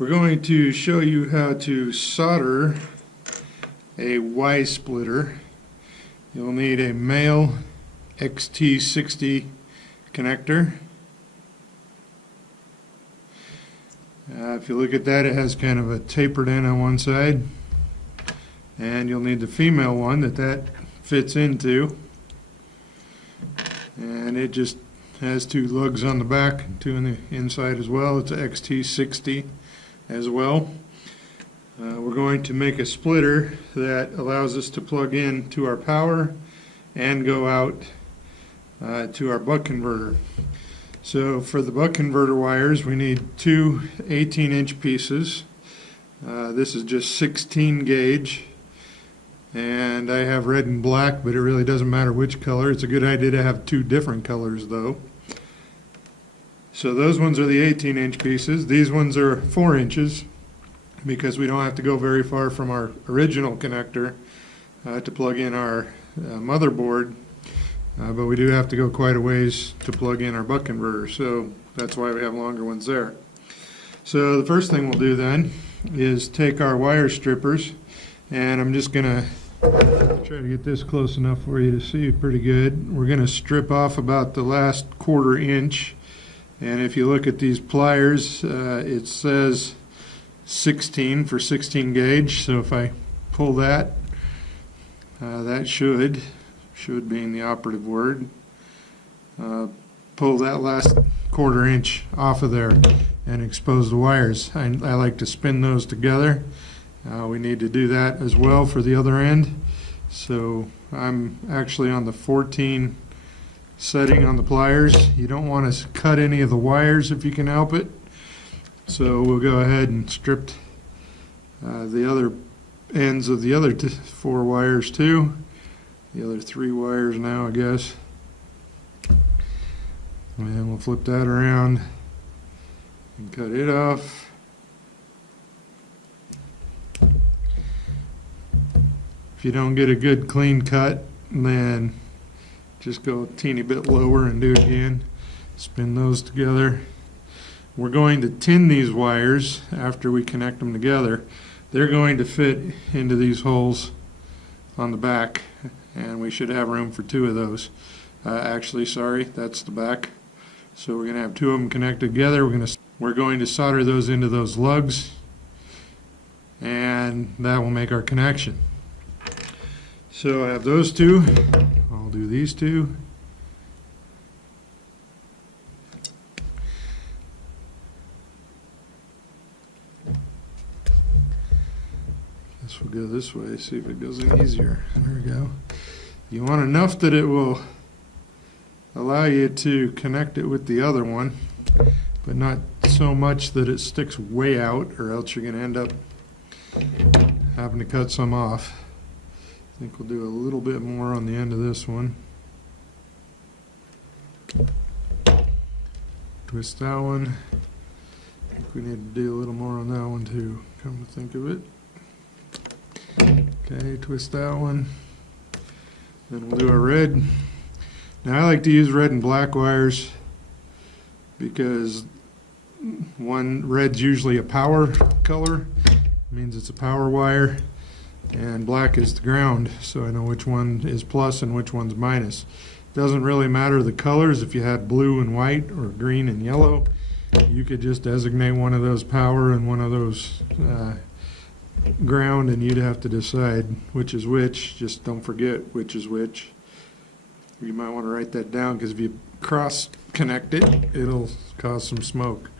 We're going to show you how to solder a Y splitter. You'll need a male XT60 connector. If you look at that, it has kind of a tapered end on one side, and you'll need the female one that fits into, and it just has two lugs on the back and two on the inside as well. It's a XT60 as well. We're going to make a splitter that allows us to plug in to our power and go out to our buck converter. So for the buck converter wires, we need two 18-inch pieces. This is just 16 gauge, and I have red and black, but it really doesn't matter which color. It's a good idea to have two different colors though. So those ones are the 18-inch pieces. These ones are 4 inches because we don't have to go very far from our original connector to plug in our motherboard. But we do have to go quite a ways to plug in our buck converter, so that's why we have longer ones there. So the first thing we'll do then is take our wire strippers, and I'm just going to try to get this close enough for you to see pretty good. We're going to strip off about the last 1/4 inch, and if you look at these pliers, it says 16 for 16 gauge, so if I pull that, that should being the operative word, pull that last 1/4 inch off of there and expose the wires. I like to spin those together. We need to do that as well for the other end. So I'm actually on the 14 setting on the pliers. You don't want to cut any of the wires if you can help it. So we'll go ahead and strip the other ends of the other 4 wires too. The other 3 wires now, I guess. And we'll flip that around and cut it off. If you don't get a good clean cut, then just go a teeny bit lower and do it again. Spin those together. We're going to tin these wires after we connect them together. They're going to fit into these holes on the back, and we should have room for 2 of those. Actually, sorry, that's the back. So we're going to have 2 of them connected together. We're going to solder those into those lugs, and that will make our connection. So I have those 2. I'll do these 2. This will go this way, see if it goes any easier. There we go. You want enough that it will allow you to connect it with the other one, but not so much that it sticks way out, or else you're going to end up having to cut some off. I think we'll do a little bit more on the end of this one. Twist that one. I think we need to do a little more on that one too, come to think of it. Okay, twist that one. Then we'll do our red. Now I like to use red and black wires because red's usually a power color. It means it's a power wire, and black is the ground, so I know which one is plus and which one's minus. Doesn't really matter the colors. If you had blue and white or green and yellow, you could just designate one of those power and one of those ground, and you'd have to decide which is which. Just don't forget which is which. You might want to write that down, because if you cross connect it, it'll cause some smoke.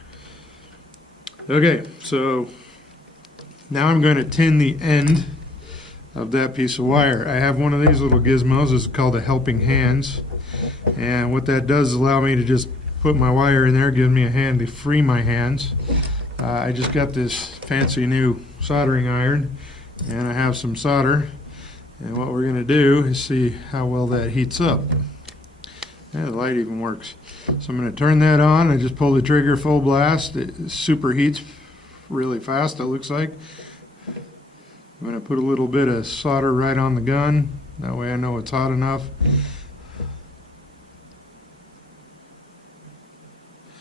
Okay, so now I'm going to tin the end of that piece of wire. I have one of these little gizmos. It's called a helping hands, and what that does is allow me to just put my wire in there, gives me a hand to free my hands. I just got this fancy new soldering iron, and I have some solder, and what we're going to do is see how well that heats up. Yeah, the light even works. So I'm going to turn that on. I just pull the trigger full blast. It superheats really fast, it looks like. I'm going to put a little bit of solder right on the gun, that way I know it's hot enough.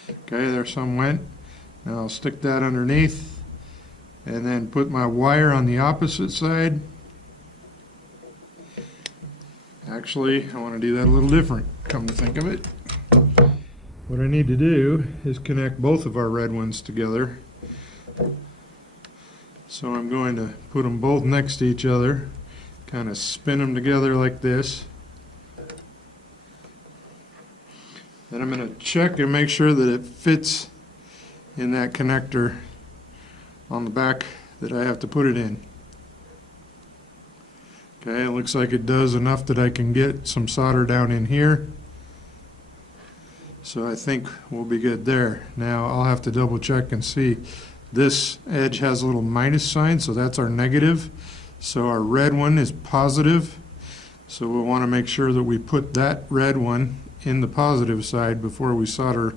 Okay, there's some went. Now I'll stick that underneath and then put my wire on the opposite side. Actually, I want to do that a little different, come to think of it. What I need to do is connect both of our red ones together. So I'm going to put them both next to each other, kind of spin them together like this. Then I'm going to check and make sure that it fits in that connector on the back that I have to put it in. Okay, it looks like it does enough that I can get some solder down in here. So I think we'll be good there. Now I'll have to double check and see. This edge has a little minus sign, so that's our negative. So our red one is positive. So we'll want to make sure that we put that red one in the positive side before we solder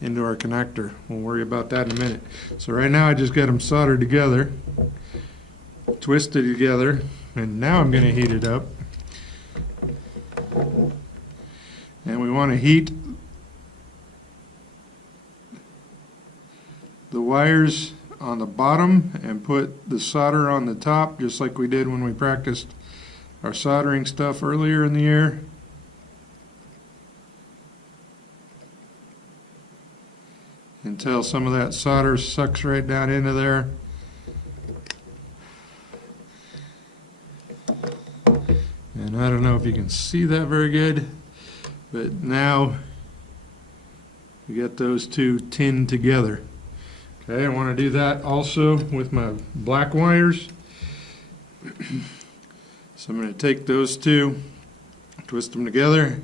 into our connector. We'll worry about that in a minute. So right now I just got them soldered together, twisted together, and now I'm going to heat it up. And we want to heat the wires on the bottom and put the solder on the top, just like we did when we practiced our soldering stuff earlier in the year. Until some of that solder sucks right down into there. And I don't know if you can see that very good, but now we got those two tinned together. Okay, I want to do that also with my black wires. So I'm going to take those two, twist them together,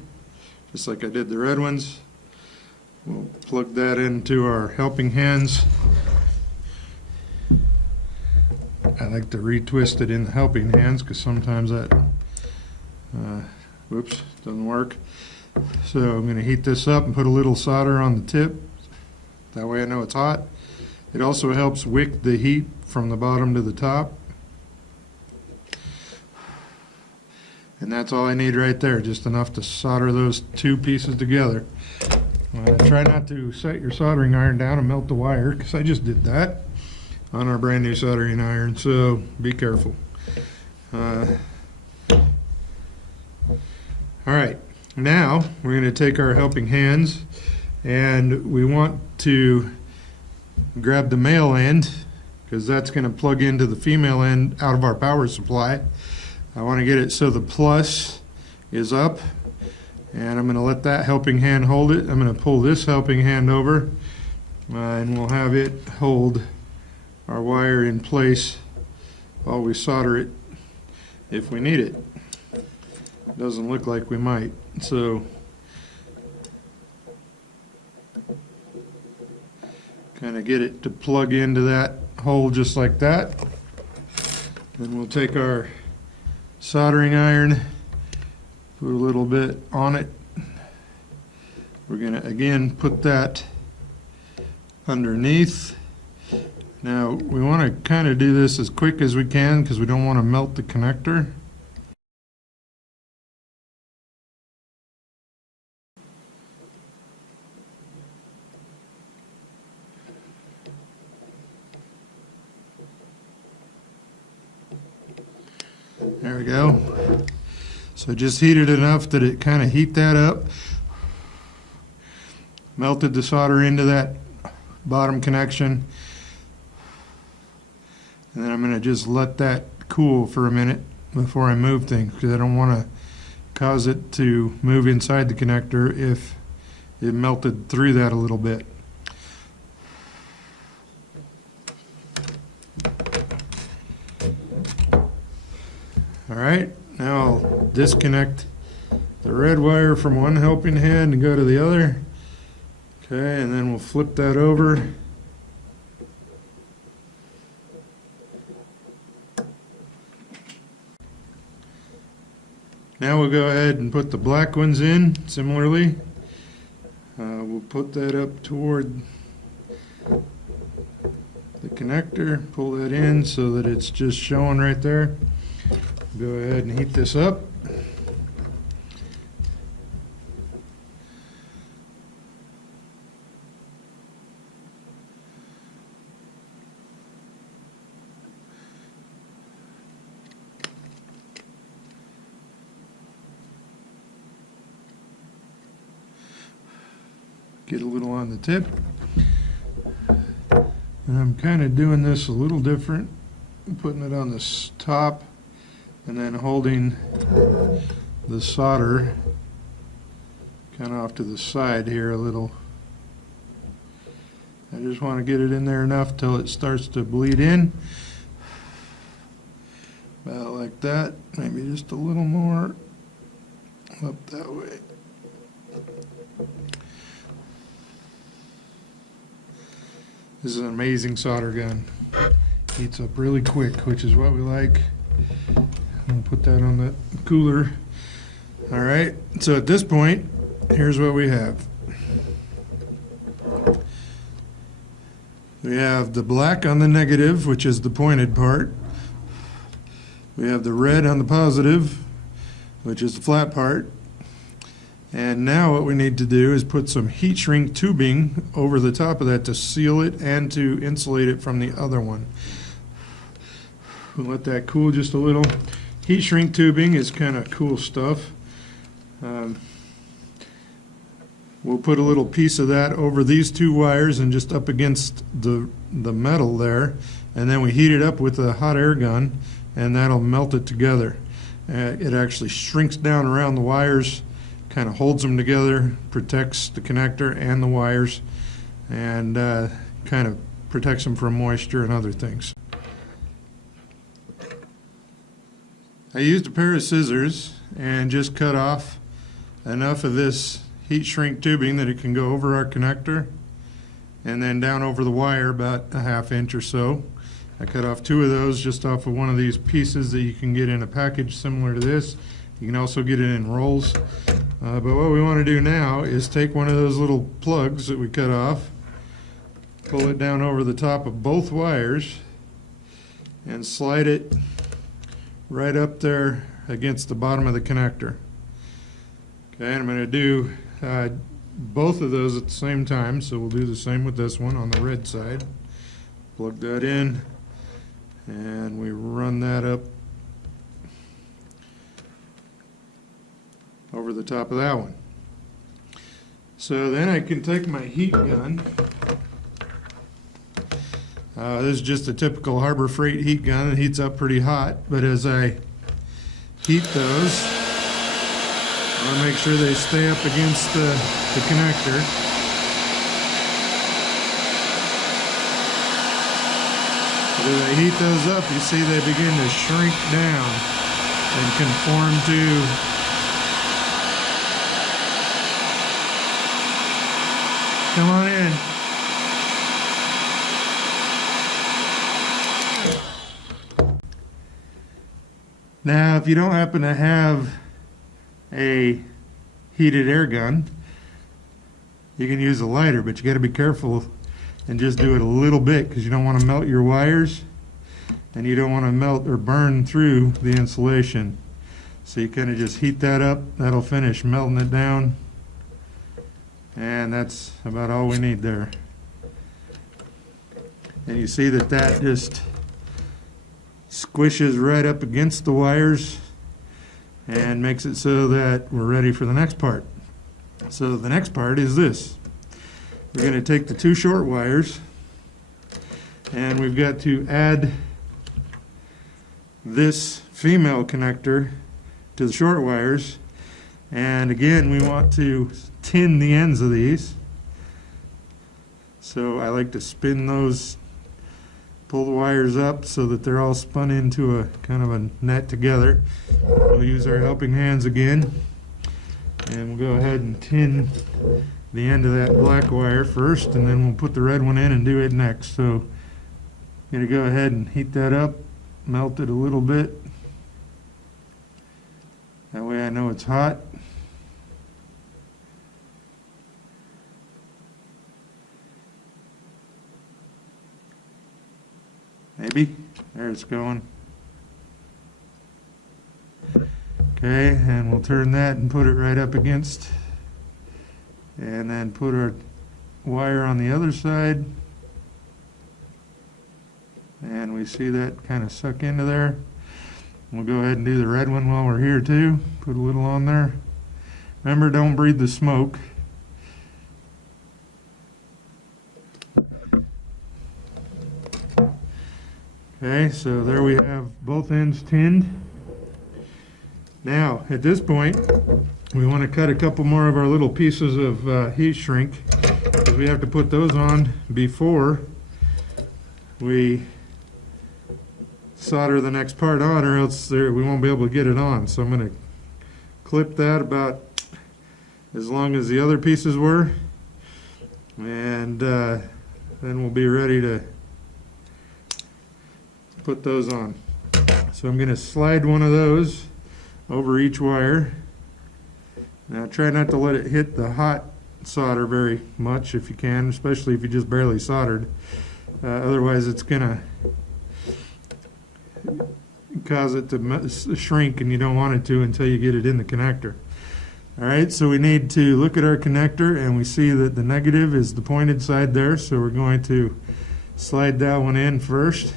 just like I did the red ones. We'll plug that into our helping hands. I like to retwist it in the helping hands because sometimes that, whoops, doesn't work. So I'm going to heat this up and put a little solder on the tip. That way I know it's hot. It also helps wick the heat from the bottom to the top. And that's all I need right there, just enough to solder those two pieces together. Try not to set your soldering iron down and melt the wire, because I just did that on our brand new soldering iron, so be careful. Alright, now we're going to take our helping hands and we want to grab the male end, because that's going to plug into the female end out of our power supply. I want to get it so the plus is up, and I'm going to let that helping hand hold it. I'm going to pull this helping hand over, and we'll have it hold our wire in place while we solder it if we need it. Doesn't look like we might, so kind of get it to plug into that hole just like that. Then we'll take our soldering iron, put a little bit on it. We're going to again put that underneath. Now we want to kind of do this as quick as we can because we don't want to melt the connector. There we go. So just heated enough that it kind of heat that up. Melted the solder into that bottom connection. And then I'm going to just let that cool for a minute before I move things, because I don't want to cause it to move inside the connector if it melted through that a little bit. Alright, now I'll disconnect the red wire from one helping hand and go to the other. Okay, and then we'll flip that over. Now we'll go ahead and put the black ones in similarly. We'll put that up toward the connector, pull that in so that it's just showing right there. Go ahead and heat this up. get a little on the tip. And I'm kind of doing this a little different, putting it on the top and then holding the solder kind of off to the side here a little. I just want to get it in there enough till it starts to bleed in. About like that, maybe just a little more up that way. This is an amazing solder gun. Heats up really quick, which is what we like. I'm gonna put that on the cooler. All right, so at this point, here's what we have. We have the black on the negative, which is the pointed part. We have the red on the positive, which is the flat part. And now what we need to do is put some heat shrink tubing over the top of that to seal it and to insulate it from the other one. We'll let that cool just a little. Heat shrink tubing is kind of cool stuff. We'll put a little piece of that over these two wires and just up against the metal there, and then we heat it up with a hot air gun, and that'll melt it together. It actually shrinks down around the wires, kind of holds them together, protects the connector and the wires, and kind of protects them from moisture and other things. I used a pair of scissors and just cut off enough of this heat shrink tubing that it can go over our connector and then down over the wire about a ½ inch or so. I cut off 2 of those just off of one of these pieces that you can get in a package similar to this. You can also get it in rolls. But what we want to do now is take one of those little plugs that we cut off, pull it down over the top of both wires, and slide it right up there against the bottom of the connector. Okay, and I'm going to do both of those at the same time, so we'll do the same with this one on the red side. Plug that in, and we run that up over the top of that one. So then I can take my heat gun. This is just a typical Harbor Freight heat gun. It heats up pretty hot, but as I heat those, I want to make sure they stay up against the connector. But as I heat those up, you see they begin to shrink down and conform to come on in. Now, if you don't happen to have a heated air gun, you can use a lighter, but you got to be careful and just do it a little bit because you don't want to melt your wires and you don't want to melt or burn through the insulation. So you kind of just heat that up. That'll finish melting it down, and that's about all we need there. And you see that that just squishes right up against the wires and makes it so that we're ready for the next part. So the next part is this. We're going to take the 2 short wires, and we've got to add this female connector to the short wires, and again we want to tin the ends of these. So I like to spin those, pull the wires up so that they're all spun into a kind of a net together. We'll use our helping hands again, and we'll go ahead and tin the end of that black wire first, and then we'll put the red one in and do it next. So I'm going to go ahead and heat that up, melt it a little bit. That way I know it's hot. Maybe. There it's going. Okay, and we'll turn that and put it right up against, and then put our wire on the other side, and we see that kind of suck into there. We'll go ahead and do the red one while we're here too. Put a little on there. Remember, don't breathe the smoke. Okay, so there we have both ends tinned. Now, at this point, we want to cut a couple more of our little pieces of heat shrink, because we have to put those on before we solder the next part on, or else we won't be able to get it on. So I'm going to clip that about as long as the other pieces were, and then we'll be ready to put those on. So I'm going to slide one of those over each wire. Now try not to let it hit the hot solder very much if you can, especially if you just barely soldered. Otherwise it's going to cause it to shrink, and you don't want it to until you get it in the connector. Alright, so we need to look at our connector, and we see that the negative is the pointed side there, so we're going to slide that one in first.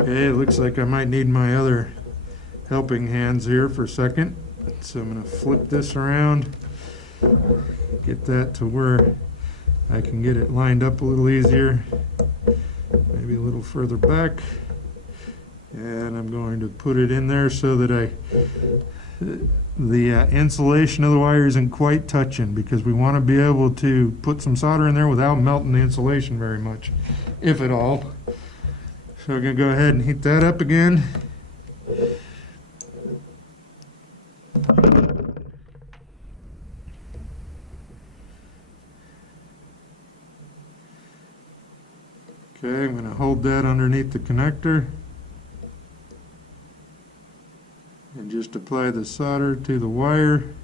Okay, it looks like I might need my other helping hands here for a second. So I'm going to flip this around, get that to where I can get it lined up a little easier, maybe a little further back, and I'm going to put it in there so that the insulation of the wire isn't quite touching, because we want to be able to put some solder in there without melting the insulation very much, if at all. So we're going to go ahead and heat that up again. Okay, I'm going to hold that underneath the connector and just apply the solder to the wire.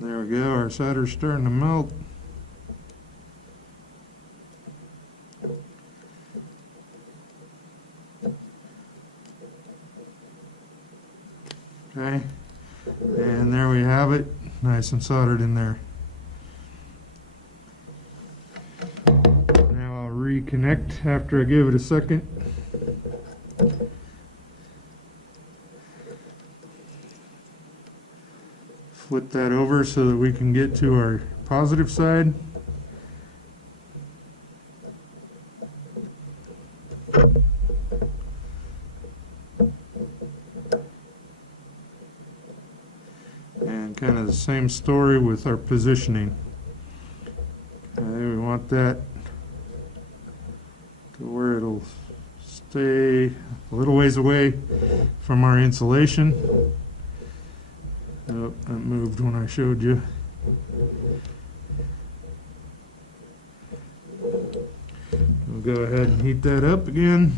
There we go, our solder's starting to melt. Okay, and there we have it, nice and soldered in there. Now I'll reconnect after I give it a second. Flip that over so that we can get to our positive side. And kind of the same story with our positioning. Okay, we want that to where it'll stay a little ways away from our insulation. Oh, that moved when I showed you. We'll go ahead and heat that up again.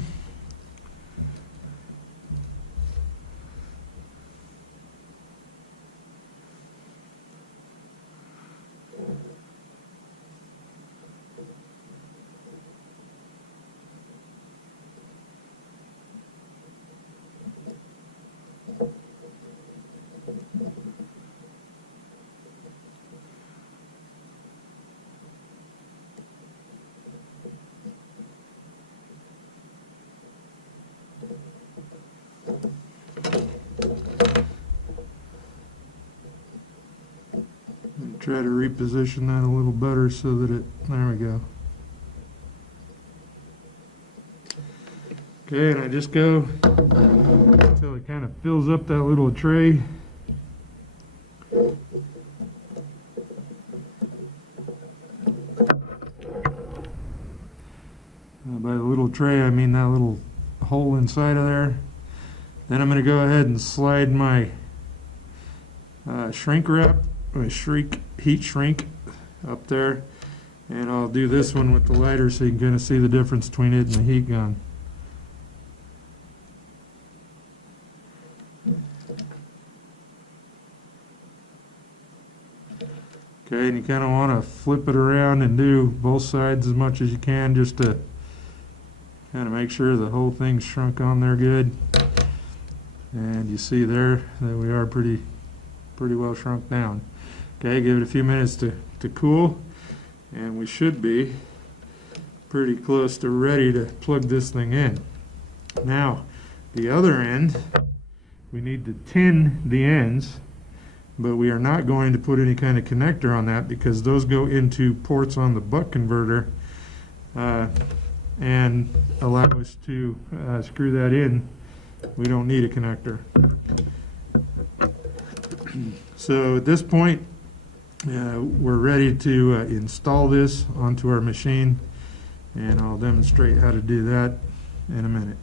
Try to reposition that a little better so that there we go. Okay, and I just go until it kind of fills up that little tray. By the little tray, I mean that little hole inside of there. Then I'm going to go ahead and slide my shrink wrap, my heat shrink up there, and I'll do this one with the lighter so you can kind of see the difference between it and the heat gun. Okay, and you kind of want to flip it around and do both sides as much as you can, just to kind of make sure the whole thing's shrunk on there good. And you see there that we are pretty well shrunk down. Okay, give it a few minutes to cool, and we should be pretty close to ready to plug this thing in. Now, the other end, We need to tin the ends, but we are not going to put any kind of connector on that because those go into ports on the buck converter and allow us to screw that in. We don't need a connector. So at this point, we're ready to install this onto our machine, and I'll demonstrate how to do that in a minute.